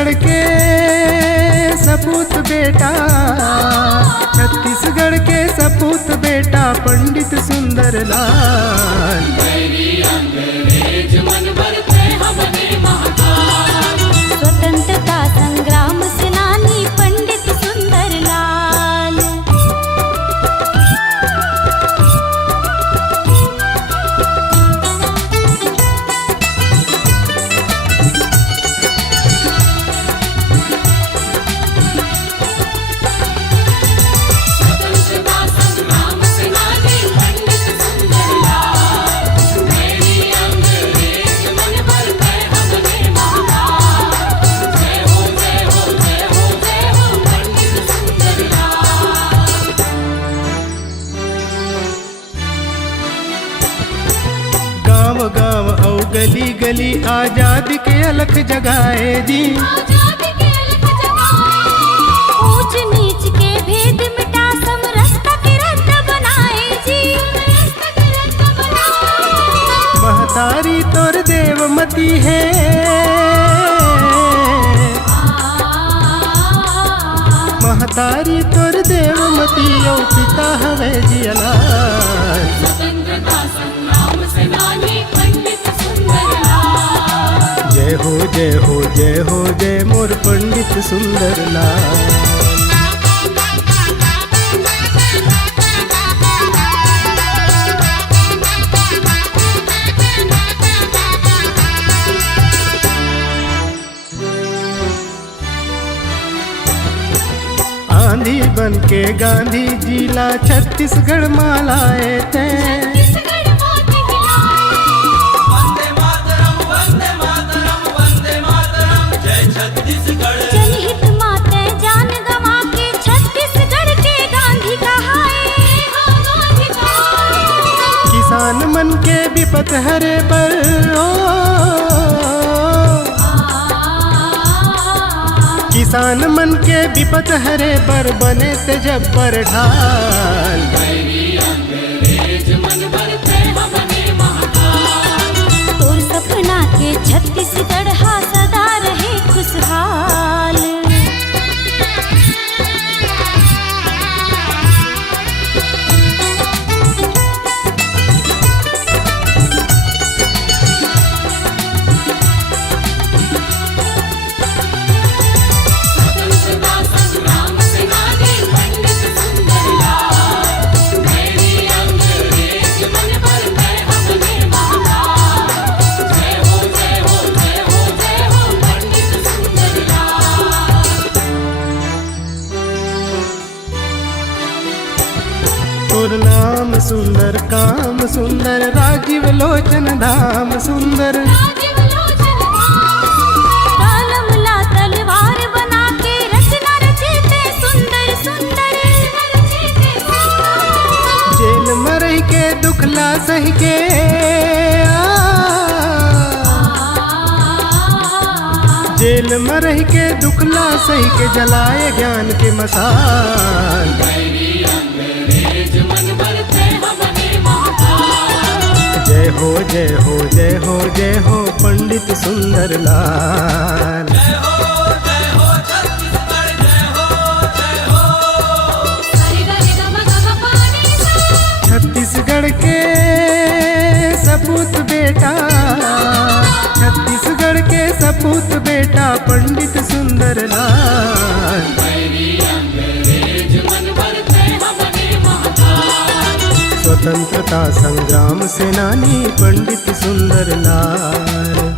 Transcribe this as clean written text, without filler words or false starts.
छत्तीसगढ़ के सपूत बेटा, छत्तीसगढ़ के सपूत बेटा पंडित सुंदर लाल। स्वतंत्रता संग्राम सेनानी पंडित सुंदर लाल। गाँव गाँव औ गली गली आजादी के अलख जगाए जी। ऊंच नीच के भेद मिटा समरसता के रत्न बनाए जी। महतारी तोर देवमती है, महतारी तोर देवमती औ पिता हवे जियलाल। जय हो जय हो जय हो जय मोर पंडित सुंदर लाल। आंधी बन के गांधी जी ला छत्तीसगढ़ मालाए थे। जनहित माते जान गंवा के छत्तीसगढ़ के गांधी कहाए। किसान मन के विपत हरे पर ओ, किसान मन के विपत हरे पर बने ते जब्बर ढाल। तोर सपना के छत्तीसगढ़ हा सदा रहे खुशहाल। तोर नाम सुंदर काम सुंदर राजीव लोचन धाम सुंदर। कलम ला तलवार बना के रचना रचते सुंदर सुंदर। जेल में रह के दुखला सह के जेल में रह के दुखला सह के जलाए ज्ञान के मसाल। जय हो जय हो जय हो जय हो पंडित सुंदर लाल। छत्तीसगढ़ के सपूत बेटा, छत्तीसगढ़ के सपूत बेटा पंडित सुंदर लाल। स्वतंत्रता संग्राम सेनानी पंडित सुंदर लाल।